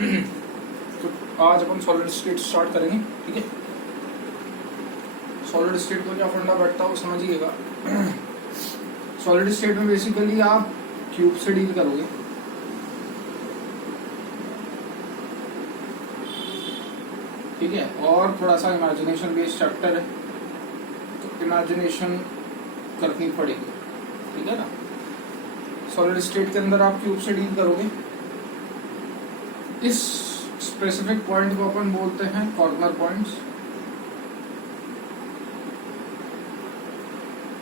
तो आज अपन solid state start करेंगे, ठीक है। सॉलिड स्टेट को क्या फंडा बैठता है वो समझिएगा। सॉलिड स्टेट में बेसिकली आप क्यूब से डील करोगे, ठीक है, और थोड़ा सा इमेजिनेशन बेस्ड चैप्टर है, तो इमेजिनेशन करनी पड़ेगी, ठीक है ना। सॉलिड स्टेट के अंदर आप क्यूब से डील करोगे। इस स्पेसिफिक पॉइंट को अपन बोलते हैं corner points.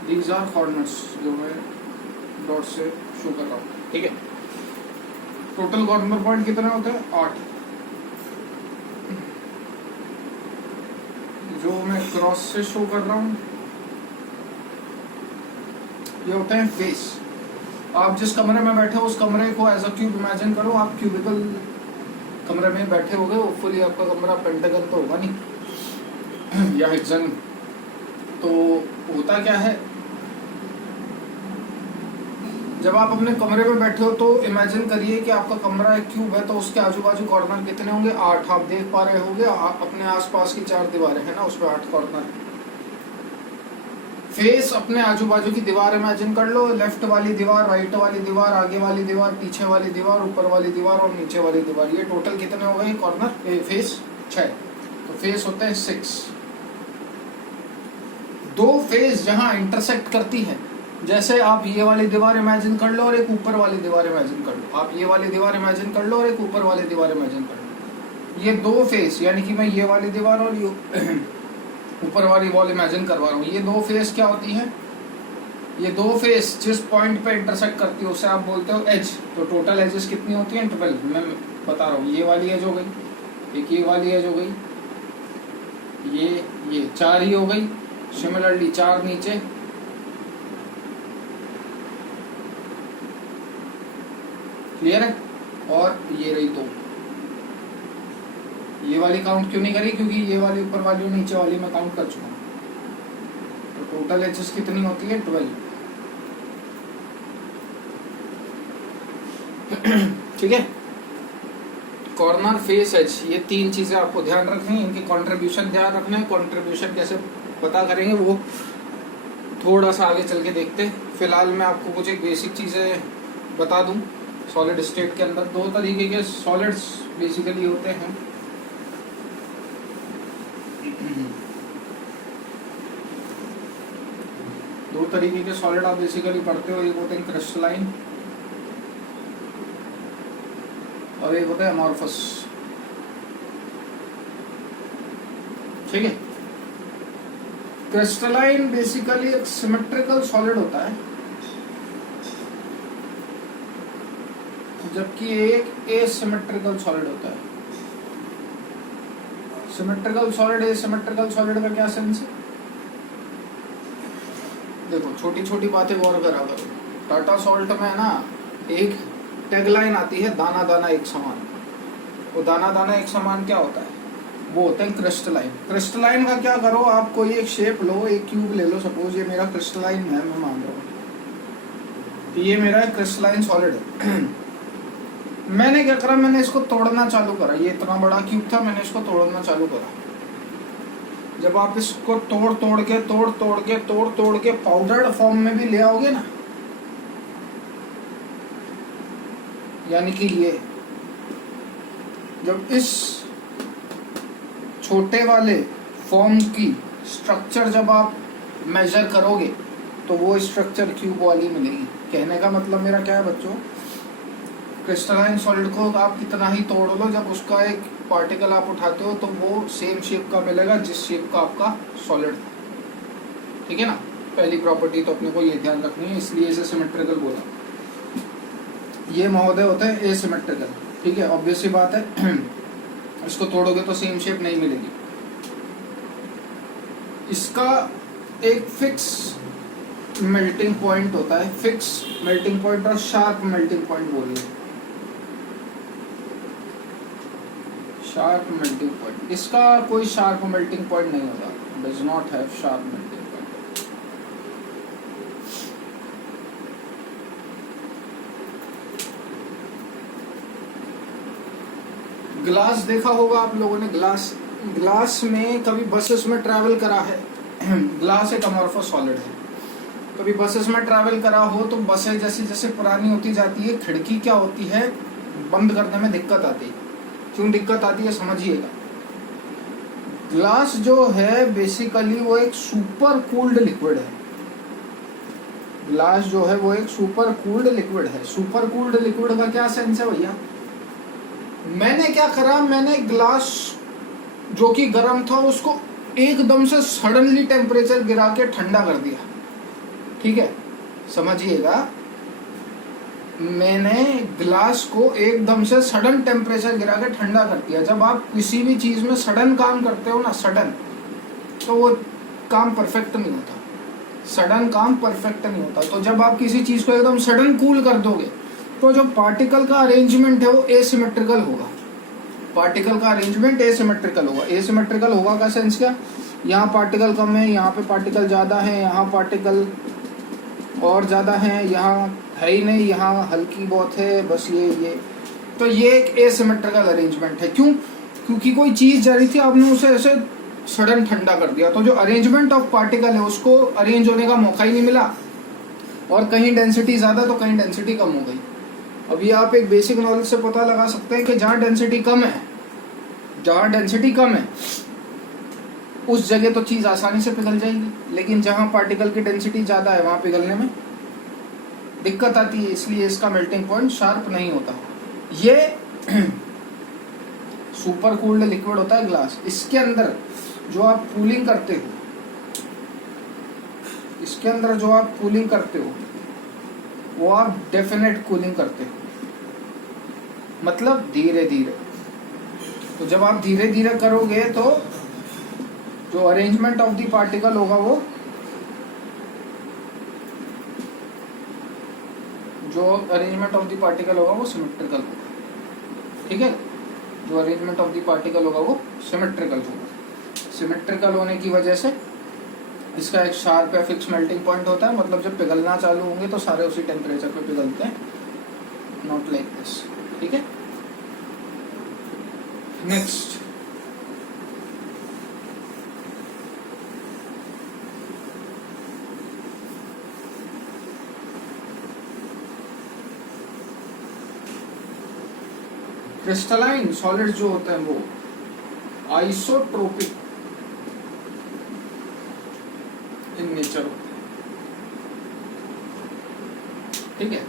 These are corners, जो मैं डॉट से शो कर रहा हूँ, ठीक है। टोटल कॉर्नर पॉइंट कितने होते हैं? 8। जो मैं क्रॉस से शो कर रहा हूँ ये होते हैं फेस। आप जिस कमरे में बैठे हो उस कमरे को एज अ क्यूब इमेजिन करो। आप क्यूबिकल कमरे में बैठे होगे, होपफुली आपका कमरा पेंटागन तो होगा नहीं या हेक्सागन। तो होता क्या है, जब आप अपने कमरे में बैठे हो तो इमेजिन करिए कि आपका कमरा एक क्यूब है, तो उसके आजू बाजू कॉर्नर कितने होंगे? 8। आप देख पा रहे होंगे अपने आसपास की 4 दीवारें हैं ना, उसमें 8 कॉर्नर। फेस अपने आजू बाजू की दीवार इमेजिन कर लो। लेफ्ट वाली दीवार, राइट वाली दीवार, आगे वाली दीवार, पीछे वाली दीवार, ऊपर वाली दीवार और नीचे वाली दीवार। ये टोटल कितने हो गए कॉर्नर? फेस 6। तो फेस होते हैं 6। 2 फेस जहां इंटरसेक्ट करती है, जैसे आप ये वाली दीवार इमेजिन कर लो और एक ऊपर वाली दीवार इमेजिन कर लो। आप ये वाली दीवार इमेजिन कर लो और एक ऊपर वाली दीवार इमेजिन कर लो। ये 2 फेस, यानी कि मैं ये वाली दीवार और ये ऊपर वाली वॉल इमेजिन करवा रहा हूँ। ये 2 फेस क्या होती है? ये 2 फेस जिस पॉइंट पे इंटरसेक्ट करती है उसे आप बोलते हो एज। तो टोटल एजेस कितनी होती हैं? 12। मैं बता रहा हूँ, ये वाली एज हो गई, एक ये वाली एज हो गई, ये 4 ही हो गई। सिमिलरली 4 नीचे, क्लियर है। और ये रही 2। ये वाली काउंट क्यों नहीं करी? क्योंकि ये वाली ऊपर वाली और नीचे वाली मैं काउंट कर चुका हूँ। तो टोटल एजेस कितनी होती है? 12। ठीक है। कॉर्नर, फेस, एज, ये 3 चीजें आपको ध्यान रखनी है। इनके कंट्रीब्यूशन ध्यान रखना है। कंट्रीब्यूशन कैसे पता करेंगे वो थोड़ा सा आगे चल के देखते हैं। फिलहाल मैं आपको कुछ एक बेसिक चीजें बता दूं। सॉलिड स्टेट के अंदर 2 तरीके के सॉलिड्स बेसिकली होते हैं। दो तरीके के सॉलिड आप बेसिकली पढ़ते हो। एक होते हैं क्रिस्टलाइन और एक होता है अमॉर्फस, ठीक है। क्रिस्टलाइन बेसिकली एक सिमेट्रिकल सॉलिड होता है, जबकि एक एसिमेट्रिकल सॉलिड होता है। सिमेट्रिकल सॉलिड, एसिमेट्रिकल सॉलिड का क्या सेंस है? देखो, छोटी छोटी बातें गौर करा करो। टाटा सॉल्ट में है ना, एक टैगलाइन आती है, दाना दाना एक समान। वो दाना दाना एक समान क्या होता है? वो होता है क्रिस्टलाइन। क्रिस्टलाइन का क्या करो, आप कोई एक शेप लो, एक क्यूब ले लो। सपोज ये मेरा क्रिस्टलाइन है, मैं मान रहा हूँ ये मेरा क्रिस्टलाइन सॉलिड है। मैंने क्या करा, मैंने इसको तोड़ना चालू करा। ये इतना बड़ा क्यूब था, मैंने इसको तोड़ना चालू करा। जब आप इसको तोड़ तोड़ के पाउडर्ड फॉर्म में भी ले आओगे ना, यानी कि ये जब इस छोटे वाले फॉर्म की स्ट्रक्चर जब आप मेजर करोगे तो वो स्ट्रक्चर क्यूब वाली मिलेगी। कहने का मतलब मेरा क्या है बच्चों, क्रिस्टलाइन सॉलिड को आप कितना ही तोड़ लो, जब उसका एक पार्टिकल आप उठाते हो तो वो सेम शेप का मिलेगा जिस शेप का आपका सॉलिड था, ठीक है ना। पहली प्रॉपर्टी तो अपने को ये ध्यान रखनी है, इसलिए इसे सिमेट्रिकल बोला। ये महोदय होते हैं एसिमेट्रिकल, ठीक है। ऑब्वियस सी बात है, इसको तोड़ोगे तो सेम शेप नहीं मिलेगी। इसका एक फिक्स मेल्टिंग पॉइंट होता है, फिक्स मेल्टिंग पॉइंट और शार्प मेल्टिंग पॉइंट बोलिए। शार्प मेल्टिंग पॉइंट, इसका कोई शार्प मेल्टिंग पॉइंट नहीं होगा। Does not have sharp melting point. Glass देखा होगा आप लोगों ने, ग्लास में कभी बसेस में ट्रैवल करा है। ग्लास एक अमॉर्फस सॉलिड है। कभी बसेस में ट्रैवल करा हो तो बसें जैसे जैसे पुरानी होती जाती है, खिड़की क्या होती है, बंद करने में दिक्कत आती है। क्यों दिक्कत आती है समझिएगा। ग्लास जो है बेसिकली वो एक सुपर कूल्ड लिक्विड है। ग्लास जो है वो एक सुपर कूल्ड लिक्विड है। सुपर कूल्ड लिक्विड का क्या सेंस है भैया? मैंने क्या करा, मैंने ग्लास जो कि गर्म था उसको एकदम से सडनली टेम्परेचर गिरा के ठंडा कर दिया। ठीक है, समझिएगा, मैंने ग्लास को एकदम से सडन टेम्परेचर गिरा के ठंडा कर दिया। जब आप किसी भी चीज में सडन काम करते हो ना, सडन, तो वो काम परफेक्ट नहीं होता। सडन काम परफेक्ट नहीं होता। तो जब आप किसी चीज को एकदम सडन कूल कर दोगे तो जो पार्टिकल का अरेंजमेंट है वो एसिमेट्रिकल होगा। पार्टिकल का अरेंजमेंट एसिमेट्रिकल होगा। एसिमेट्रिकल होगा का सेंस क्या? यहाँ पार्टिकल कम है, यहाँ पे पार्टिकल ज्यादा है, यहाँ पार्टिकल और ज्यादा है, यहाँ है ही नहीं, यहाँ हल्की बहुत है, बस ये। तो ये एक एसिमेट्रिकल अरेंजमेंट है। क्यों? क्योंकि कोई चीज जा रही थी, आपने उसे ऐसे सडन ठंडा कर दिया। तो जो अरेंजमेंट ऑफ पार्टिकल है उसको अरेंज होने का मौका ही नहीं मिला, और कहीं डेंसिटी ज्यादा तो कहीं डेंसिटी कम हो गई। अभी आप एक बेसिक नॉलेज से पता लगा सकते हैं कि जहाँ डेंसिटी कम है, जहाँ डेंसिटी कम है उस जगह तो चीज आसानी से पिघल जाएगी, लेकिन जहाँ पार्टिकल की डेंसिटी ज्यादा है वहां पिघलने में दिक्कत आती है। इसलिए इसका मेल्टिंग पॉइंट शार्प नहीं होता। ये सुपर कूल्ड लिक्विड होता है ग्लास। इसके अंदर जो आप कूलिंग करते हो, इसके अंदर जो आप कूलिंग करते हो वो आप डेफिनेट कूलिंग करते हो, मतलब धीरे धीरे। तो जब आप धीरे धीरे करोगे तो जो अरेंजमेंट ऑफ द पार्टिकल होगा वो सिमेट्रिकल होगा। ठीक है, जो अरेंजमेंट ऑफ द पार्टिकल होगा वो सिमेट्रिकल होगा। सिमेट्रिकल होने की वजह से इसका एक शार्प या फिक्स मेल्टिंग पॉइंट होता है। मतलब जब पिघलना चालू होंगे तो सारे उसी टेम्परेचर पे पिघलते हैं, नॉट लाइक दिस। ठीक है, नेक्स्ट, क्रिस्टलाइन सॉलिड जो होते हैं वो आइसोट्रोपिक इन नेचर होते हैं। ठीक है,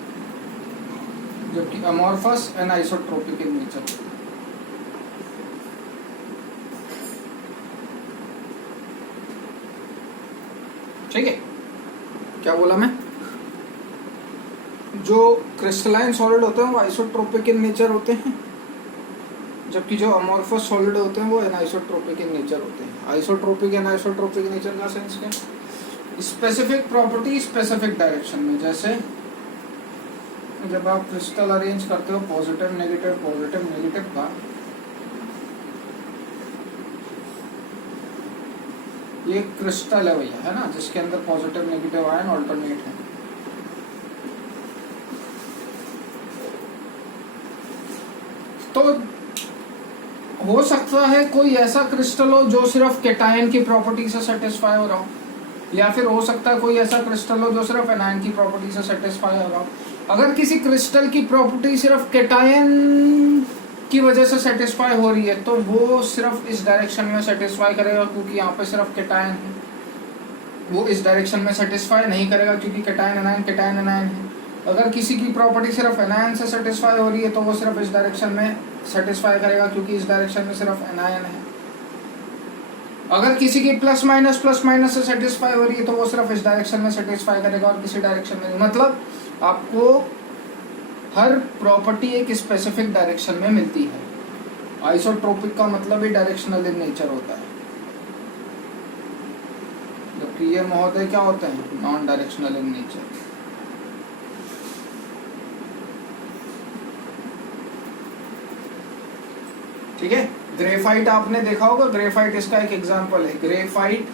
जबकि amorphous and isotropic in nature होते हैं। ठीक है, क्या बोला मैं? जो क्रिस्टलाइन सॉलिड होते हैं वो आइसोट्रोपिक इन नेचर होते हैं, जबकि जो अमॉर्फस सॉलिड होते हैं वो एनाइसोट्रोपिक इन नेचर होते हैं। आइसोट्रोपिक एनाइसोट्रोपिक नेचर का सेंस क्या? स्पेसिफिक प्रॉपर्टी स्पेसिफिक डायरेक्शन में। जैसे जब आप क्रिस्टल अरेंज करते हो पॉजिटिव नेगेटिव का, ये क्रिस्टल है भैया, है ना, जिसके अंदर पॉजिटिव नेगेटिव आयन ऑल्टरनेट है। तो हो सकता है कोई ऐसा क्रिस्टल हो जो सिर्फ केटायन की प्रॉपर्टी से सेटिस्फाई हो रहा हो, या फिर हो सकता है कोई ऐसा क्रिस्टल हो जो सिर्फ एनायन की प्रॉपर्टी से सेटिस्फाई हो रहा हो। अगर किसी क्रिस्टल की प्रॉपर्टी सिर्फ केटायन की वजह से सेटिस्फाई हो रही है तो वो सिर्फ इस डायरेक्शन में सेटिस्फाई करेगा, क्योंकि यहाँ पे सिर्फ केटायन है। वो इस डायरेक्शन में सेटिस्फाई नहीं करेगा क्योंकि केटायन एनायन है। अगर किसी की प्रॉपर्टी सिर्फ एनायन से सेटिस्फाई हो रही है तो वो सिर्फ इस डायरेक्शन में सेटिस्फाई करेगा क्योंकि इस डायरेक्शन में सिर्फ एनायन है। अगर किसी की प्लस माइनस से सेटिस्फाई हो रही है तो वो सिर्फ इस डायरेक्शन में सेटिस्फाई करेगा और किसी डायरेक्शन में नहीं। मतलब आपको हर प्रॉपर्टी एक स्पेसिफिक डायरेक्शन में मिलती है। आइसोट्रोपिक का मतलब ही डायरेक्शनल इन नेचर होता है, जबकि ये महोदय क्या होते हैं? Non directional in nature. ठीक है, ग्रेफाइट आपने देखा होगा। ग्रेफाइट इसका एक एग्जांपल है। ग्रेफाइट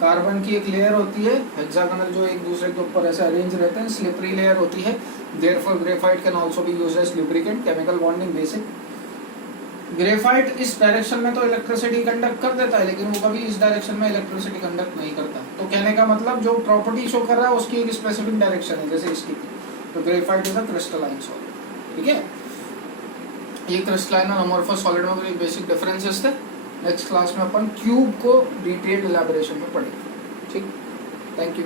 कार्बन की एक लेयर होती है हेक्सागोनल, जो एक दूसरे के ऊपर ऐसे अरेंज रहते हैं, स्लिपरी लेयर होती है। Therefore graphite can also be used as lubricant, chemical bonding basic. Graphite इस डायरेक्शन में तो इलेक्ट्रिसिटी कंडक्ट कर देता है, लेकिन वो कभी इस डायरेक्शन में इलेक्ट्रिसिटी कंडक्ट नहीं करता। तो कहने का मतलब जो प्रॉपर्टी शो कर रहा है उसकी एक स्पेसिफिक डायरेक्शन है, जैसे इसकी थी। तो graphite is a crystalline solid. ठीक है, ये क्रिस्टलाइन और अमोर्फस सॉलिड में कोई बेसिक डिफरेंसेस थे। नेक्स्ट क्लास में अपन क्यूब को डिटेल्ड इलैबोरेशन में पढ़ेंगे। ठीक, थैंक यू।